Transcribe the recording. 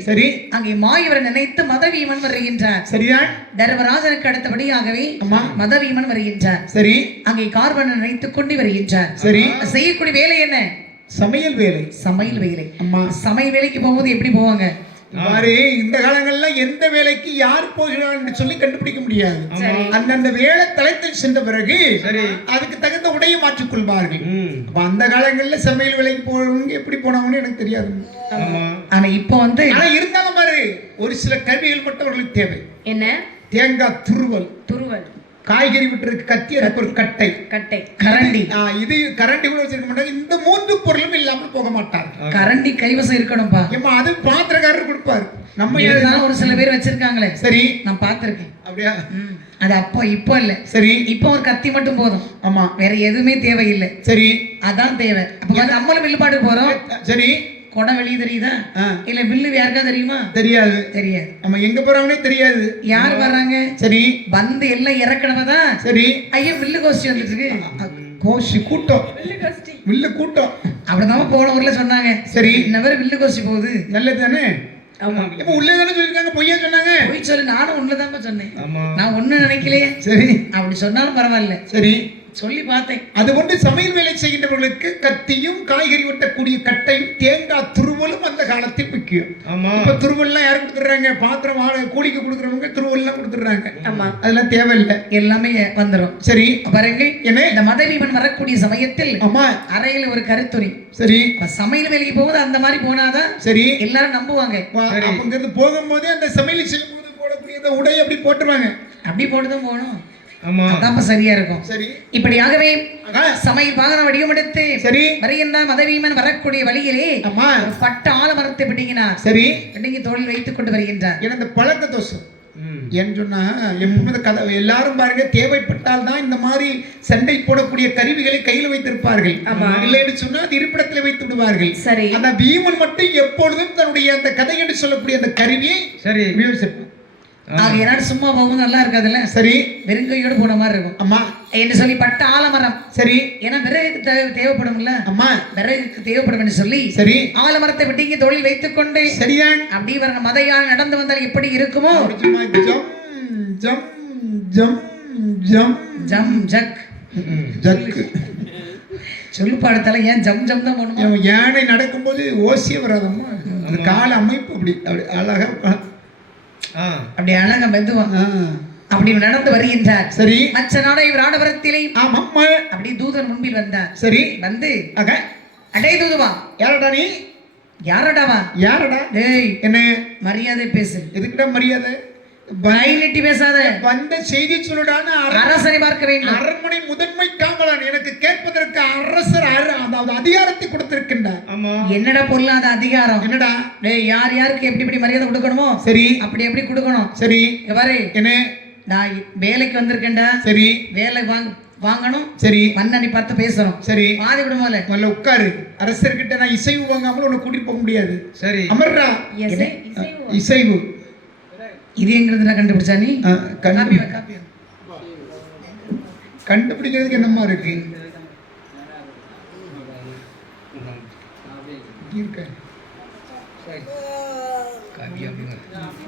சரி. அங்கே மாயவரை நினைத்து மதவீமன் வருகின்றார். சரிதான் தர்மராஜனுக்கு அடுத்தபடியாகவே மதவீமன் வருகின்றார். சரி. அங்கே கார்பனை நினைத்துக் கொண்டு வருகின்றார். சரி. செய்யக்கூடிய வேலை என்ன? சமையல் வேலை. சமையல் வேலை. அம்மா சமையல் வேலைக்கு போகும்போது எப்படி போவாங்க? பாரு இந்த காலங்கள்ல எந்த வேலைக்கு யார் என்று சொல்லி கண்டுபிடிக்க முடியாது. அந்தந்த வேலை தளத்தில் சென்ற பிறகு சரி. அதுக்கு தகுந்த உடையை மாற்றிக் கொள்வார்கள். ம். அப்ப அந்த காலங்கள்ல சமையல் வேலைக்கு போறவங்க எப்படி போனவங்கன்னு எனக்கு தெரியாது. ஆமா. ஆனா இப்போ வந்து ஆனா இருந்தாலும் பாரு ஒரு சில கருவிகள் மட்டும் அவர்களுக்கு தேவை. என்ன? தேங்காய் துருவல். துருவல். காய்கறி விட்டுறதுக்கு கத்தி ஒரு கட்டை. கட்டை. கரண்டி. ஆ, இது கரண்டி கூட வச்சிருக்க மாட்டாங்க. இந்த மூன்று பொருளும் இல்லாமல் போக மாட்டார் கரண்டி கைவசம் இருக்கணும்பா. ஏமா அது பாத்திரக்காரர் கொடுப்பாரு. நம்ம ஒரு சில பேர் வச்சிருக்காங்களே. சரி. நான் பார்த்திருக்கேன் அப்படியா. அது அப்போ இப்போ இல்ல. சரி. இப்போ ஒரு கத்தி மட்டும் போதும். ஆமா. வேற எதுவுமே தேவையில்லை. சரி. அதான் தேவை. அப்ப நம்மளும் வில்லுபாடு போறோம். சரி. குடம் வெளியே தெரியுதா? ஆ, இல்ல வில்லு யாருக்கா தெரியுமா? தெரியாது. தெரியாது. நம்ம எங்க போறாங்கன்னே தெரியாது. யார் வர்றாங்க? சரி. வந்து எல்லாம் இறக்கணவதான் சரி. ஐயா வில்லு கோஷ்டி வந்துட்டு கோஷி கூட்டம். வில்லு கூட்டம். அப்படிதான் போன ஊர்ல சொன்னாங்க. சரி. இந்த மாதிரி வில்லு கோஷ்டி போகுது. நல்லது தானே ஆமா. இப்ப உள்ளே தானே சொல்லிருக்காங்க பொய்யா சொன்னாங்க. போய் சொல்லு. நானும் ஒண்ணுதான்ப்பா சொன்னேன். நான் ஒண்ணு நினைக்கலையே. சரி. அப்படி சொன்னாலும் பரவாயில்ல. சரி. சொல்லி பார்த்தேன். அது கொண்டு சமையல் வேலை செய்கின்றவர்களுக்கு கத்தியும் காய்கறி வெட்டக்கூடிய கட்டையும் தேங்காய் துருவலும் அந்த காலத்தில் முக்கியம். ஆமா. இப்ப துருவல்லாம் யாரும் கொடுத்துறாங்க பாத்திரம் வாழ கூலிக்கு கொடுக்குறவங்க துருவல்லாம் கொடுத்துடுறாங்க. ஆமா. அதெல்லாம் தேவையில்லை. எல்லாமே வந்துரும். சரி. பாருங்க என்ன? இந்த மதவீமன் வரக்கூடிய சமயத்தில் அம்மா அறையில ஒரு கருத்துரி. சரி. சமையல் வேலைக்கு போகுது அந்த மாதிரி போனாதான் சரி. எல்லாரும் நம்புவாங்க. அங்கிருந்து போகும்போதே அந்த சமையல் செய்யும்போது போடக்கூடிய அந்த உடை அப்படி போட்டுருவாங்க. அப்படி போட்டுதான் போகணும். ஆமா. அதான்ப்பா சரியா இருக்கும். சரி. இப்படியாகவே ஆகா, சமையல் வாகனம் வடிவமெடுத்து சரி. வருகின்ற மதவீமன் வரக்கூடிய வழியிலே பட்ட ஆலமரத்தை பிடிங்கினார். சரி. பிடுங்கி தோளில் வைத்துக் கொண்டு வருகின்றார். இந்த பழக்க தோஷம். ம். ஏன்னு சொன்னா எப்பவுமே இந்த கதை எல்லாரும் பாருங்க தேவைப்பட்டால் தான் இந்த மாதிரி சண்டை போடக்கூடிய கருவிகளை கையில் வைத்திருப்பார்கள். இல்லைன்னு சொன்னா அது இருப்பிடத்தில் வைத்து விடுவார்கள். சரி. ஆனா பீமன் மட்டும் எப்பொழுதும் தன்னுடைய அந்த கதை என்று சொல்லக்கூடிய அந்த கருவியை சரி. ஆகையினால் சும்மா போகும் நல்லா இருக்காதுல்ல? சரி. வெறுங்கையோடு போன மாதிரி இருக்கும். அம்மா. என்று சொல்லி பட்ட ஆலமரம். சரி. ஏன்னா விறகுக்கு தேவை- தேவைப்படும்ல? அம்மா. விறகுக்கு தேவைப்படும் என்று சொல்லி சரி. ஆலமரத்தை விட்டீங்க தொழில் வைத்துக் கொண்டு சரியான். அப்படி வரங்க மதையால் நடந்து வந்தால் எப்படி இருக்குமோ? ஜம் ஜம் ஜம் ஜம். ஜக். ம். ஜக்கு. சொல்லு பாடத்தால ஏன் ஜம் ஜம் தான் அவன் யானை நடக்கும்போது ஓசிய வராதம்மா. அந்த கால அமைப்பு அப்படி அப்படி அழகா அப்படி அழகா மெதுவா ஆ. அப்படி நடந்து வருகின்றார். சரி. மச்ச நாடை ராடபுரத்திலே ஆமாம்மா அப்படி தூதன் முன்பில் வந்தார். சரி. வந்து அடே தூதுவா. யாரடா நீ? யாரடாவா யாரடா? டேய். என்ன? மரியாதை பேசு. எதுக்குடா மரியாதை? வாய் நெட்டி பேசாத. வந்த செய்தி சொல்லுடான அரசனை பார்க்க வேண்டும். அரண்மனை முதன்மை காவலன் எனக்கு கேட்பதற்கு அரசர் அர- அதாவது அதிகாரத்தை கொடுத்திருக்கின்றார். ஆமா. என்னடா பொல்லாத அதிகாரம்? என்னடா? டேய் யார் யாருக்கு எப்படி எப்படி மரியாதை கொடுக்கணுமோ சரி. அப்படி எப்படி கொடுக்கணும். சரி. பாரு. என்ன? நான் வேலைக்கு வந்திருக்கேன்டா சரி. வேலை வாங்க வாங்கணும். சரி. மன்னனை பார்த்து பேசுறோம் சரி. வாதி விடுமோல முதல்ல உட்காரு. அரசர்கிட்ட நான் இசைவு வாங்காமல் உன்னை கூட்டிட்டு போக முடியாது. சரி. அமர்றா. இசைவு இது எங்கிறது நான் கண்டுபிடிச்சா நீ. கண்டுபிடிக்கிறதுக்கு என்னமா இருக்கு? இங்க இருக்க. காவியம்